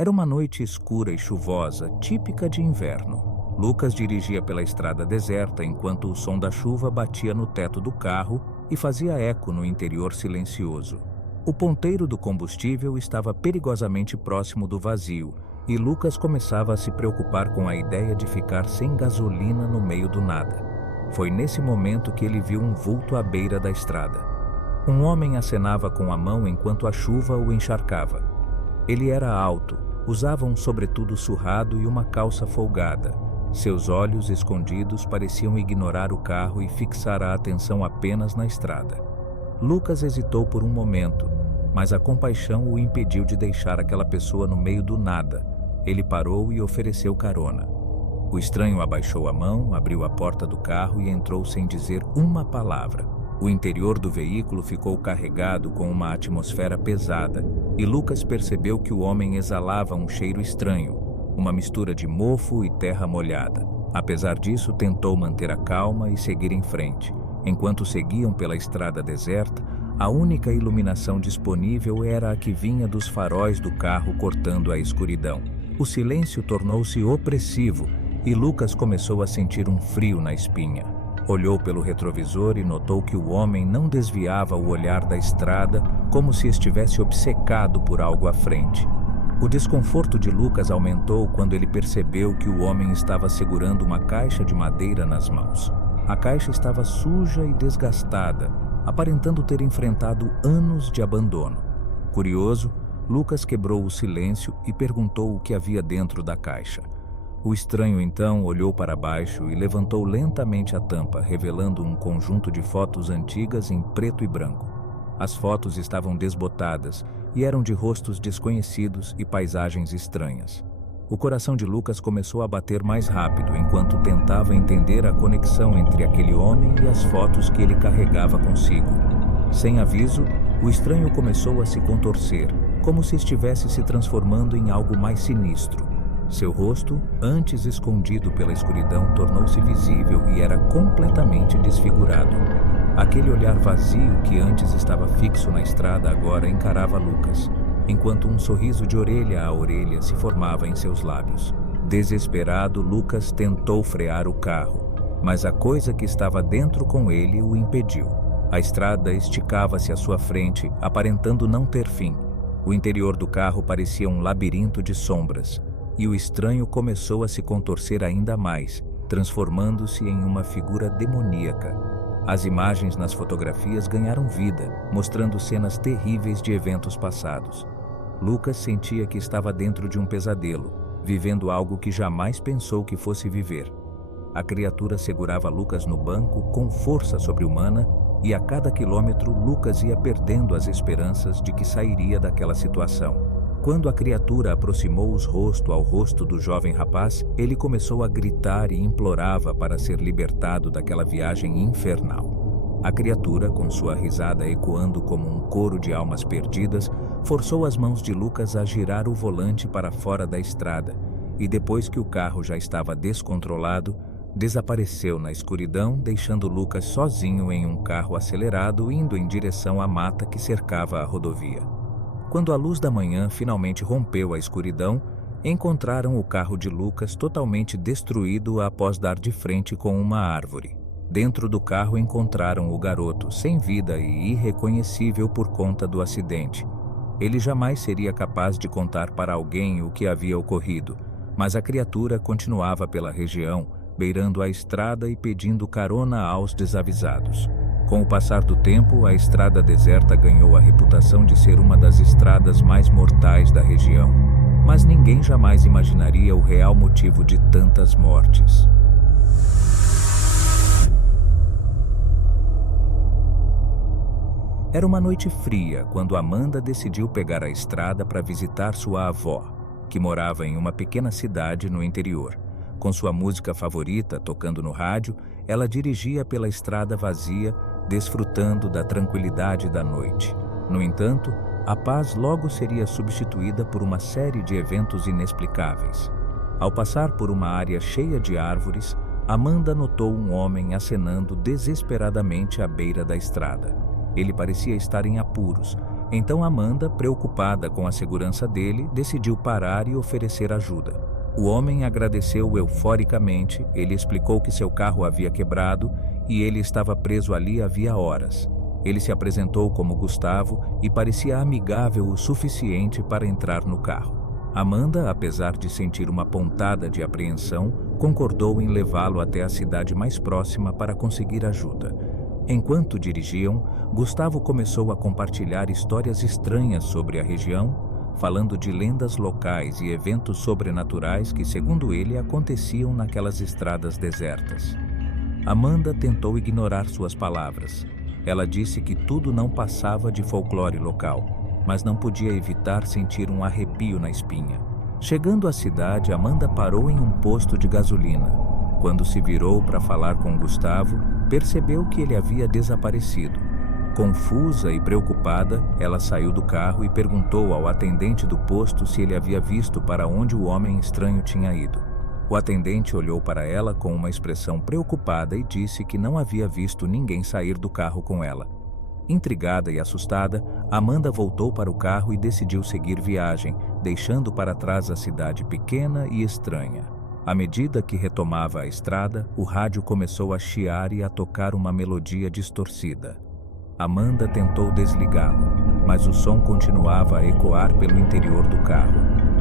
Era uma noite escura e chuvosa, típica de inverno. Lucas dirigia pela estrada deserta enquanto o som da chuva batia no teto do carro e fazia eco no interior silencioso. O ponteiro do combustível estava perigosamente próximo do vazio e Lucas começava a se preocupar com a ideia de ficar sem gasolina no meio do nada. Foi nesse momento que ele viu um vulto à beira da estrada. Um homem acenava com a mão enquanto a chuva o encharcava. Ele era alto, usava um sobretudo surrado e uma calça folgada. Seus olhos escondidos pareciam ignorar o carro e fixar a atenção apenas na estrada. Lucas hesitou por um momento, mas a compaixão o impediu de deixar aquela pessoa no meio do nada. Ele parou e ofereceu carona. O estranho abaixou a mão, abriu a porta do carro e entrou sem dizer uma palavra. O interior do veículo ficou carregado com uma atmosfera pesada e Lucas percebeu que o homem exalava um cheiro estranho, uma mistura de mofo e terra molhada. Apesar disso, tentou manter a calma e seguir em frente. Enquanto seguiam pela estrada deserta, a única iluminação disponível era a que vinha dos faróis do carro cortando a escuridão. O silêncio tornou-se opressivo e Lucas começou a sentir um frio na espinha. Olhou pelo retrovisor e notou que o homem não desviava o olhar da estrada, como se estivesse obcecado por algo à frente. O desconforto de Lucas aumentou quando ele percebeu que o homem estava segurando uma caixa de madeira nas mãos. A caixa estava suja e desgastada, aparentando ter enfrentado anos de abandono. Curioso, Lucas quebrou o silêncio e perguntou o que havia dentro da caixa. O estranho então olhou para baixo e levantou lentamente a tampa, revelando um conjunto de fotos antigas em preto e branco. As fotos estavam desbotadas e eram de rostos desconhecidos e paisagens estranhas. O coração de Lucas começou a bater mais rápido enquanto tentava entender a conexão entre aquele homem e as fotos que ele carregava consigo. Sem aviso, o estranho começou a se contorcer, como se estivesse se transformando em algo mais sinistro. Seu rosto, antes escondido pela escuridão, tornou-se visível e era completamente desfigurado. Aquele olhar vazio que antes estava fixo na estrada agora encarava Lucas, enquanto um sorriso de orelha a orelha se formava em seus lábios. Desesperado, Lucas tentou frear o carro, mas a coisa que estava dentro com ele o impediu. A estrada esticava-se à sua frente, aparentando não ter fim. O interior do carro parecia um labirinto de sombras, e o estranho começou a se contorcer ainda mais, transformando-se em uma figura demoníaca. As imagens nas fotografias ganharam vida, mostrando cenas terríveis de eventos passados. Lucas sentia que estava dentro de um pesadelo, vivendo algo que jamais pensou que fosse viver. A criatura segurava Lucas no banco com força sobre-humana e a cada quilômetro Lucas ia perdendo as esperanças de que sairia daquela situação. Quando a criatura aproximou os rosto ao rosto do jovem rapaz, ele começou a gritar e implorava para ser libertado daquela viagem infernal. A criatura, com sua risada ecoando como um coro de almas perdidas, forçou as mãos de Lucas a girar o volante para fora da estrada e, depois que o carro já estava descontrolado, desapareceu na escuridão, deixando Lucas sozinho em um carro acelerado indo em direção à mata que cercava a rodovia. Quando a luz da manhã finalmente rompeu a escuridão, encontraram o carro de Lucas totalmente destruído após dar de frente com uma árvore. Dentro do carro encontraram o garoto, sem vida e irreconhecível por conta do acidente. Ele jamais seria capaz de contar para alguém o que havia ocorrido, mas a criatura continuava pela região, beirando a estrada e pedindo carona aos desavisados. Com o passar do tempo, a estrada deserta ganhou a reputação de ser uma das estradas mais mortais da região, mas ninguém jamais imaginaria o real motivo de tantas mortes. Era uma noite fria quando Amanda decidiu pegar a estrada para visitar sua avó, que morava em uma pequena cidade no interior. Com sua música favorita tocando no rádio, ela dirigia pela estrada vazia, desfrutando da tranquilidade da noite. No entanto, a paz logo seria substituída por uma série de eventos inexplicáveis. Ao passar por uma área cheia de árvores, Amanda notou um homem acenando desesperadamente à beira da estrada. Ele parecia estar em apuros, Então Amanda, preocupada com a segurança dele, decidiu parar e oferecer ajuda. O homem agradeceu euforicamente, ele explicou que seu carro havia quebrado e ele estava preso ali havia horas. Ele se apresentou como Gustavo e parecia amigável o suficiente para entrar no carro. Amanda, apesar de sentir uma pontada de apreensão, concordou em levá-lo até a cidade mais próxima para conseguir ajuda. Enquanto dirigiam, Gustavo começou a compartilhar histórias estranhas sobre a região, falando de lendas locais e eventos sobrenaturais que, segundo ele, aconteciam naquelas estradas desertas. Amanda tentou ignorar suas palavras. Ela disse que tudo não passava de folclore local, mas não podia evitar sentir um arrepio na espinha. Chegando à cidade, Amanda parou em um posto de gasolina. Quando se virou para falar com Gustavo, percebeu que ele havia desaparecido. Confusa e preocupada, ela saiu do carro e perguntou ao atendente do posto se ele havia visto para onde o homem estranho tinha ido. O atendente olhou para ela com uma expressão preocupada e disse que não havia visto ninguém sair do carro com ela. Intrigada e assustada, Amanda voltou para o carro e decidiu seguir viagem, deixando para trás a cidade pequena e estranha. À medida que retomava a estrada, o rádio começou a chiar e a tocar uma melodia distorcida. Amanda tentou desligá-lo, mas o som continuava a ecoar pelo interior do carro.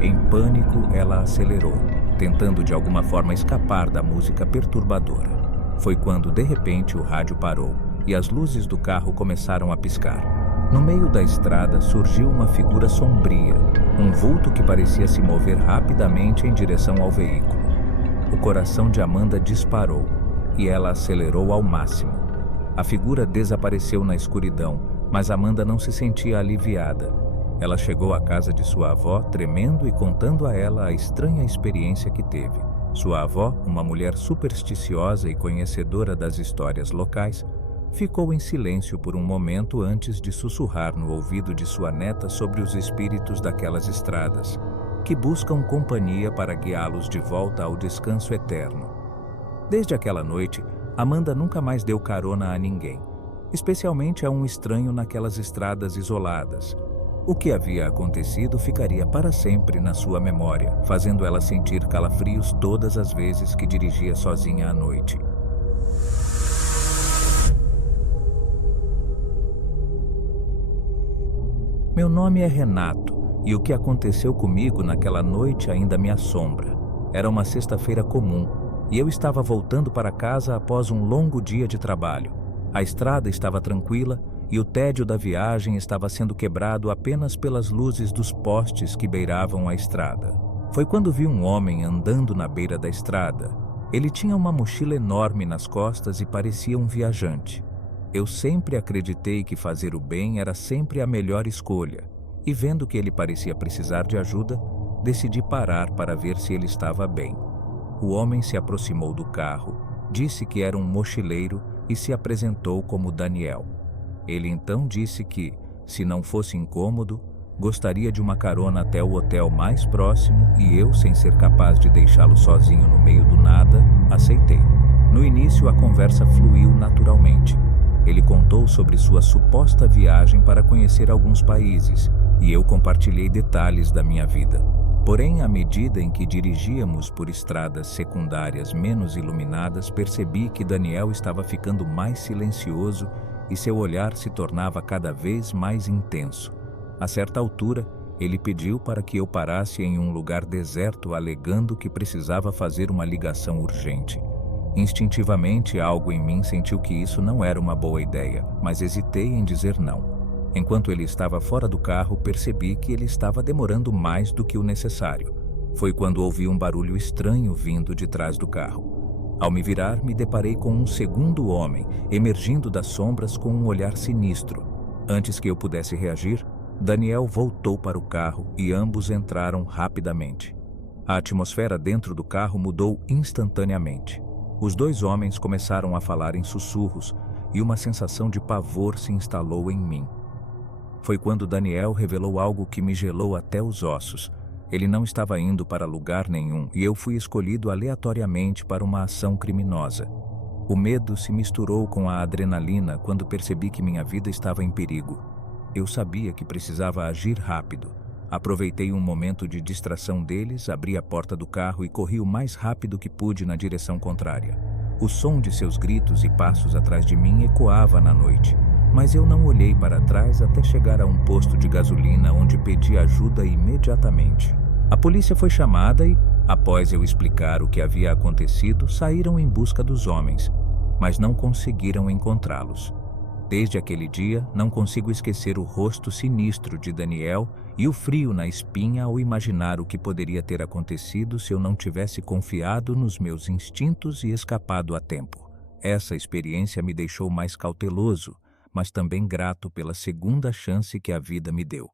Em pânico, ela acelerou, tentando de alguma forma escapar da música perturbadora. Foi quando, de repente, o rádio parou e as luzes do carro começaram a piscar. No meio da estrada surgiu uma figura sombria, um vulto que parecia se mover rapidamente em direção ao veículo. O coração de Amanda disparou e ela acelerou ao máximo. A figura desapareceu na escuridão, mas Amanda não se sentia aliviada. Ela chegou à casa de sua avó, tremendo e contando a ela a estranha experiência que teve. Sua avó, uma mulher supersticiosa e conhecedora das histórias locais, ficou em silêncio por um momento antes de sussurrar no ouvido de sua neta sobre os espíritos daquelas estradas, que buscam companhia para guiá-los de volta ao descanso eterno. Desde aquela noite, Amanda nunca mais deu carona a ninguém, especialmente a um estranho naquelas estradas isoladas. O que havia acontecido ficaria para sempre na sua memória, fazendo ela sentir calafrios todas as vezes que dirigia sozinha à noite. Meu nome é Renato, e o que aconteceu comigo naquela noite ainda me assombra. Era uma sexta-feira comum, e eu estava voltando para casa após um longo dia de trabalho. A estrada estava tranquila, e o tédio da viagem estava sendo quebrado apenas pelas luzes dos postes que beiravam a estrada. Foi quando vi um homem andando na beira da estrada. Ele tinha uma mochila enorme nas costas e parecia um viajante. Eu sempre acreditei que fazer o bem era sempre a melhor escolha, e vendo que ele parecia precisar de ajuda, decidi parar para ver se ele estava bem. O homem se aproximou do carro, disse que era um mochileiro e se apresentou como Daniel. Ele então disse que, se não fosse incômodo, gostaria de uma carona até o hotel mais próximo e eu, sem ser capaz de deixá-lo sozinho no meio do nada, aceitei. No início, a conversa fluiu naturalmente. Ele contou sobre sua suposta viagem para conhecer alguns países e eu compartilhei detalhes da minha vida. Porém, à medida em que dirigíamos por estradas secundárias menos iluminadas, percebi que Daniel estava ficando mais silencioso e seu olhar se tornava cada vez mais intenso. A certa altura, ele pediu para que eu parasse em um lugar deserto, alegando que precisava fazer uma ligação urgente. Instintivamente, algo em mim sentiu que isso não era uma boa ideia, mas hesitei em dizer não. Enquanto ele estava fora do carro, percebi que ele estava demorando mais do que o necessário. Foi quando ouvi um barulho estranho vindo de trás do carro. Ao me virar, me deparei com um segundo homem, emergindo das sombras com um olhar sinistro. Antes que eu pudesse reagir, Daniel voltou para o carro e ambos entraram rapidamente. A atmosfera dentro do carro mudou instantaneamente. Os dois homens começaram a falar em sussurros e uma sensação de pavor se instalou em mim. Foi quando Daniel revelou algo que me gelou até os ossos. Ele não estava indo para lugar nenhum e eu fui escolhido aleatoriamente para uma ação criminosa. O medo se misturou com a adrenalina quando percebi que minha vida estava em perigo. Eu sabia que precisava agir rápido. Aproveitei um momento de distração deles, abri a porta do carro e corri o mais rápido que pude na direção contrária. O som de seus gritos e passos atrás de mim ecoava na noite, mas eu não olhei para trás até chegar a um posto de gasolina onde pedi ajuda imediatamente. A polícia foi chamada e, após eu explicar o que havia acontecido, saíram em busca dos homens, mas não conseguiram encontrá-los. Desde aquele dia, não consigo esquecer o rosto sinistro de Daniel e o frio na espinha ao imaginar o que poderia ter acontecido se eu não tivesse confiado nos meus instintos e escapado a tempo. Essa experiência me deixou mais cauteloso, mas também grato pela segunda chance que a vida me deu.